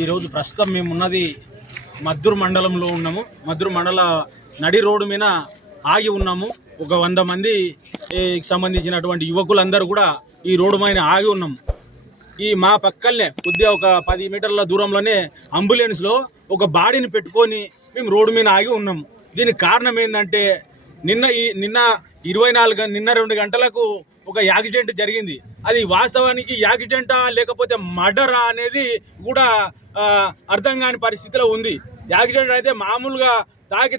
ఈరోజు ప్రస్తుతం మేము ఉన్నది మద్దూరు మండలంలో ఉన్నాము. మద్దూరు మండల నడి రోడ్డు మీద ఆగి ఉన్నాము. ఒక 100 మందికి సంబంధించినటువంటి యువకులందరూ కూడా ఈ రోడ్డు మీద ఆగి ఉన్నాము. ఈ మా పక్కనే కొద్దిగా ఒక 10 మీటర్ల దూరంలోనే అంబులెన్స్లో ఒక బాడీని పెట్టుకొని మేము రోడ్డు మీద ఆగి ఉన్నాము. దీనికి కారణం ఏంటంటే నిన్న 2 గంటలకు ఒక యాక్సిడెంట్ జరిగింది. అది వాస్తవానికి యాక్సిడెంటా లేకపోతే మర్డరా అనేది కూడా అర్థం కాని పరిస్థితిలో ఉంది. యాక్సిడెంట్ అయితే మామూలుగా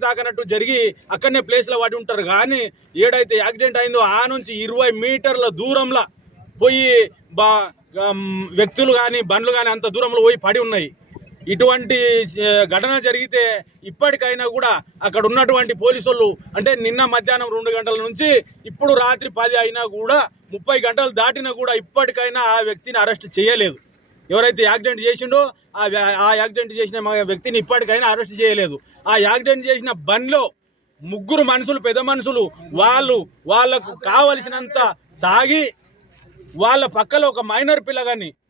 తాకనట్టు జరిగి అక్కడనే ప్లేస్లో పడి ఉంటారు. కానీ ఏడైతే యాక్సిడెంట్ అయిందో ఆ నుంచి 20 మీటర్ల దూరంలో పోయి వ్యక్తులు కానీ బండ్లు కానీ అంత దూరంలో పోయి పడి ఉన్నాయి. ఇటువంటి ఘటన జరిగితే ఇప్పటికైనా కూడా అక్కడ ఉన్నటువంటి పోలీసు వాళ్ళు అంటే నిన్న మధ్యాహ్నం 2 గంటల నుంచి ఇప్పుడు రాత్రి 10 అయినా కూడా 30 గంటలు దాటినా కూడా ఇప్పటికైనా ఆ వ్యక్తిని అరెస్ట్ చేయలేదు. ఎవరైతే యాక్సిడెంట్ చేసిండో ఆ యాక్సిడెంట్ చేసిన వ్యక్తిని ఇప్పటికైనా అరెస్ట్ చేయలేదు. ఆ యాక్సిడెంట్ చేసిన బండిలో 3 మనుషులు పెద్ద మనుషులు వాళ్ళకు కావలసినంత తాగి వాళ్ళ పక్కలో ఒక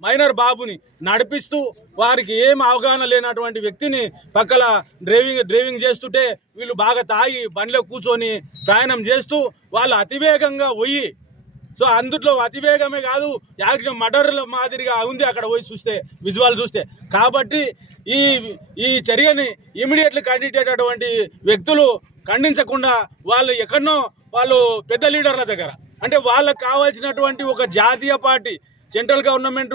మైనర్ బాబుని నడిపిస్తూ వారికి ఏం అవగాహన లేనటువంటి వ్యక్తిని పక్కల డ్రైవింగ్ చేస్తుంటే వీళ్ళు బాగా తాగి బండిలో కూర్చొని ప్రయాణం చేస్తూ వాళ్ళు అతివేగంగా పోయి అందులో అతివేగమే కాదు యాక్సిడెంట్ మర్డర్ల మాదిరిగా ఉంది అక్కడ పోయి చూస్తే విజువల్ చూస్తే. కాబట్టి ఈ చర్యని ఇమీడియట్లీ ఖండించేటటువంటి వ్యక్తులు ఖండించకుండా వాళ్ళు పెద్ద లీడర్ల దగ్గర అంటే వాళ్ళకు కావాల్సినటువంటి ఒక జాతీయ పార్టీ సెంట్రల్ గవర్నమెంట్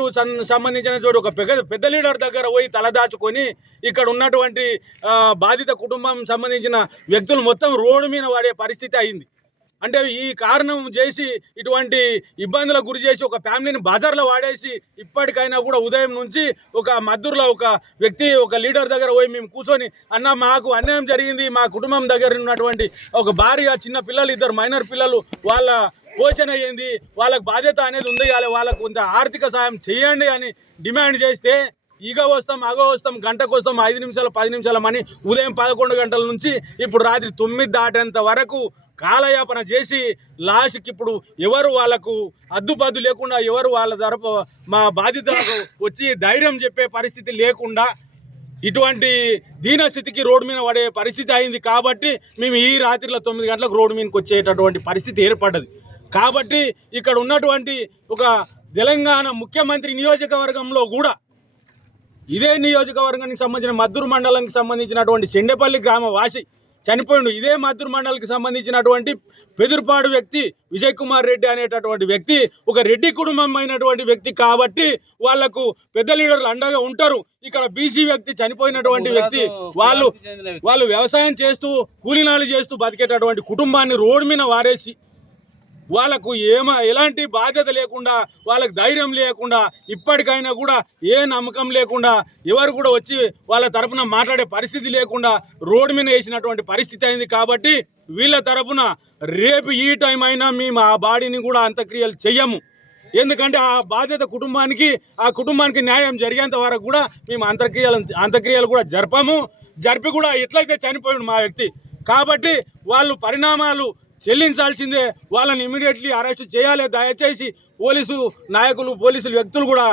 సంబంధించిన ఒక పెద్ద లీడర్ దగ్గర పోయి తలదాచుకొని ఇక్కడ ఉన్నటువంటి బాధిత కుటుంబం సంబంధించిన వ్యక్తులు మొత్తం రోడ్డు మీద వాడే పరిస్థితి అయింది. అంటే ఈ కారణం చేసి ఇటువంటి ఇబ్బందులకు గురి చేసి ఒక ఫ్యామిలీని బజార్లో వాడేసి ఇప్పటికైనా కూడా ఉదయం నుంచి ఒక మద్దూరులో ఒక వ్యక్తి ఒక లీడర్ దగ్గర పోయి మేము కూర్చొని అన్న మాకు అన్యాయం జరిగింది, మా కుటుంబం దగ్గర ఉన్నటువంటి ఒక భార్య చిన్న పిల్లలు 2 మైనర్ పిల్లలు వాళ్ళ పోషణ అయ్యింది, వాళ్ళకు బాధ్యత అనేది ఉంది, వాళ్ళకు కొంత ఆర్థిక సాయం చేయండి అని డిమాండ్ చేస్తే అగో వస్తాం గంటకు వస్తాం 5 నిమిషాలు 10 నిమిషాల మని ఉదయం 11 గంటల నుంచి ఇప్పుడు రాత్రి 9 దాటేంత వరకు కాలయాపన చేసి లాస్ట్కి ఇప్పుడు ఎవరు వాళ్ళకు అద్దుపద్దు లేకుండా ఎవరు వాళ్ళ తరపు మా బాధితులకు వచ్చి ధైర్యం చెప్పే పరిస్థితి లేకుండా ఇటువంటి దీనస్థితికి రోడ్డు మీద పడే పరిస్థితి అయింది. కాబట్టి మేము ఈ రాత్రిలో 9 గంటలకు రోడ్డు మీదకి వచ్చేటటువంటి పరిస్థితి ఏర్పడ్డది. కాబట్టి ఇక్కడ ఉన్నటువంటి ఒక తెలంగాణ ముఖ్యమంత్రి నియోజకవర్గంలో కూడా ఇదే నియోజకవర్గానికి సంబంధించిన మద్దూరు మండలానికి సంబంధించినటువంటి చెండేపల్లి గ్రామ వాసి చనిపోయిండు. ఇదే మద్దూరు మండలికి సంబంధించినటువంటి పెదురుపాడు వ్యక్తి విజయ్ కుమార్ రెడ్డి అనేటటువంటి వ్యక్తి ఒక రెడ్డి కుటుంబం అయినటువంటి వ్యక్తి. కాబట్టి వాళ్లకు పెద్ద లీడర్లు అండగా ఉంటారు. ఇక్కడ బీసీ వ్యక్తి చనిపోయినటువంటి వ్యక్తి వాళ్ళు వ్యవసాయం చేస్తూ కూలీనాలు చేస్తూ బతికేటటువంటి కుటుంబాన్ని రోడ్డు మీద వారేసి వాళ్ళకు ఎలాంటి బాధ్యత లేకుండా వాళ్ళకు ధైర్యం లేకుండా ఇప్పటికైనా కూడా ఏ నమ్మకం లేకుండా ఎవరు కూడా వచ్చి వాళ్ళ తరపున మాట్లాడే పరిస్థితి లేకుండా రోడ్డు మీద వేసినటువంటి పరిస్థితి అయింది. కాబట్టి వీళ్ళ తరపున రేపు ఈ టైం అయినా మేము ఆ బాడీని కూడా అంత్యక్రియలు చెయ్యము. ఎందుకంటే ఆ బాధ్యత కుటుంబానికి న్యాయం జరిగేంత వరకు కూడా మేము అంత్యక్రియలు కూడా జరిపి కూడా ఎట్లయితే చనిపోయిండు మా వ్యక్తి. కాబట్టి వాళ్ళు పరిణామాలు చెల్లించాల్సిందే. వాళ్ళని ఇమీడియట్లీ అరెస్ట్ చేయాలి. దయచేసి పోలీసు నాయకులు పోలీసు వ్యక్తులు కూడా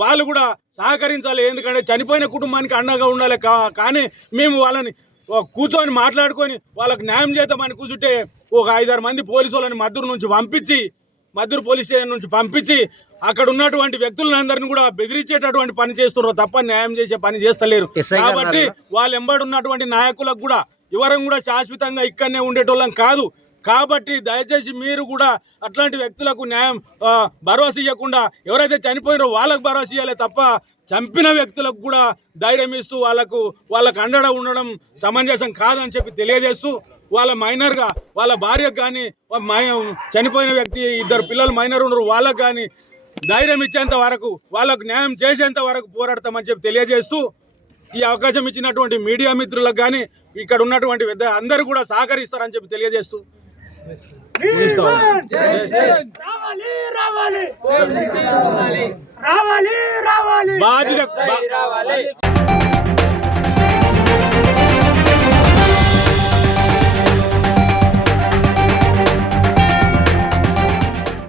వాళ్ళు కూడా సహకరించాలి. ఎందుకంటే చనిపోయిన కుటుంబానికి అండగా ఉండాలి. కానీ మేము వాళ్ళని కూర్చొని మాట్లాడుకొని వాళ్ళకు న్యాయం చేద్దామని కూర్చుంటే ఒక 5-6 మంది పోలీసు వాళ్ళని మద్దూరు పోలీస్ స్టేషన్ నుంచి పంపించి అక్కడ ఉన్నటువంటి వ్యక్తులందరినీ కూడా బెదిరించేటటువంటి పని చేస్తున్నారు తప్ప న్యాయం చేసే పని చేస్తలేరు. కాబట్టి వాళ్ళు ఎంబడి ఉన్నటువంటి నాయకులకు కూడా ఎవరం కూడా శాశ్వతంగా ఇక్కడనే ఉండేటోళ్ళం కాదు. కాబట్టి దయచేసి మీరు కూడా అట్లాంటి వ్యక్తులకు న్యాయం భరోసా ఇవ్వకుండా ఎవరైతే చనిపోయినారో వాళ్ళకు భరోసా ఇవ్వాలి తప్ప చంపిన వ్యక్తులకు కూడా ధైర్యం ఇస్తూ వాళ్ళకు అండగా ఉండడం సమంజసం కాదని చెప్పి తెలియజేస్తూ వాళ్ళ భార్యకు కానీ చనిపోయిన వ్యక్తి 2 పిల్లలు మైనర్ ఉన్నారు వాళ్ళకు కానీ ధైర్యం ఇచ్చేంత వరకు వాళ్ళకు న్యాయం చేసేంత వరకు పోరాడతామని చెప్పి తెలియజేస్తూ ఈ అవకాశం ఇచ్చినటువంటి మీడియా మిత్రులకు కానీ ఇక్కడ ఉన్నటువంటి అందరూ కూడా సహకరిస్తారని చెప్పి తెలియజేస్తూ బాధ్యత